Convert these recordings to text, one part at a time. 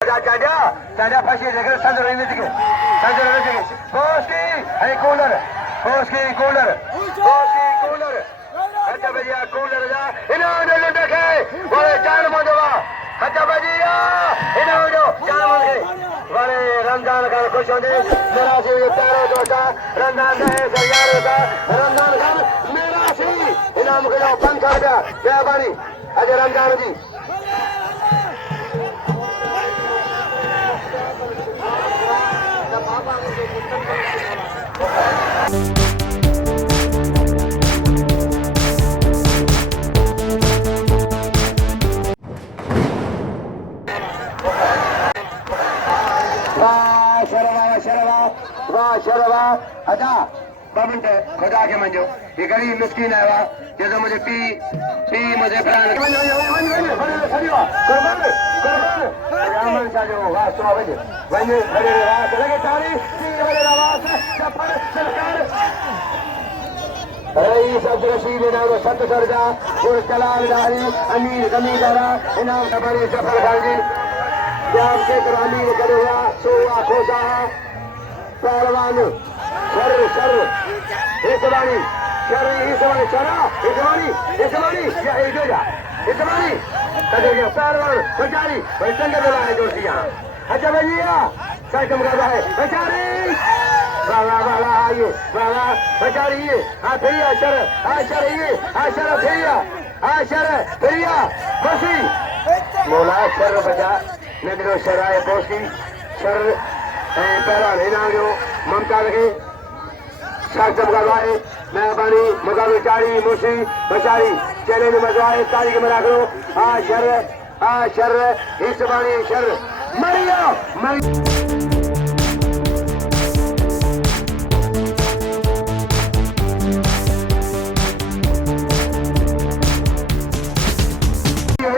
Caja fashi degar sanjaro ini dike. Sanjaro dike. Boski, hey cooler. Boski cooler. Boski cooler. Hatta bajia cooler ja. Ina udah deke. Wale jaan mojawa. Hatta bajia. Ina udah jaan mojawa. Wale Ramzan kan खुश होंगे. मेरा सी ये प्यारे दोस्ता. रमजान है सयारे का. Ramzan kan मेरा सी. ina मुझे जो बंद कर दिया. मेहरबानी. आज रमजान जी. शरवा अदा बमंट खुदा के मंजो ये गरीब मिस्कीन है वा जैसे मुझे पी मुझे प्राण कुर्बान रामन सा जो वाह सुना बजे वने खड़े वाह लगे तारी पी वाले आवाज सफर सरकार रईस अब्दुल रशीद ने वो सत सरजा और कलाल दारी अमीर जमींदारा इनाम सबरे सफर खाजी जाम के करामी करे हुआ सोवा खोसा पहलवान सर इसवानी शर इसवानी चरा इसवानी या इधर इसवानी कदे ये पहलवान बेचारी बैठन के बोला है जोशिया अच्छा भैया साइकम कर रहा है बेचारी वाला ये वाला बेचारी ये हां भैया शर ये शर भैया बसी मौला शर बजा नगरो शराय बोसी शर पहला लेना जो ममता लगे साक्षम करवाए मेहरबानी मुकाबले चारी मुसी बचारी चले में मजवाए तारीख में रख लो आ शर इस बाणी शर मरिया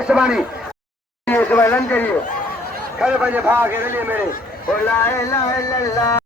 इस बाणी लंचरियो खड़े बजे भाग रहे मेरे ला ला ला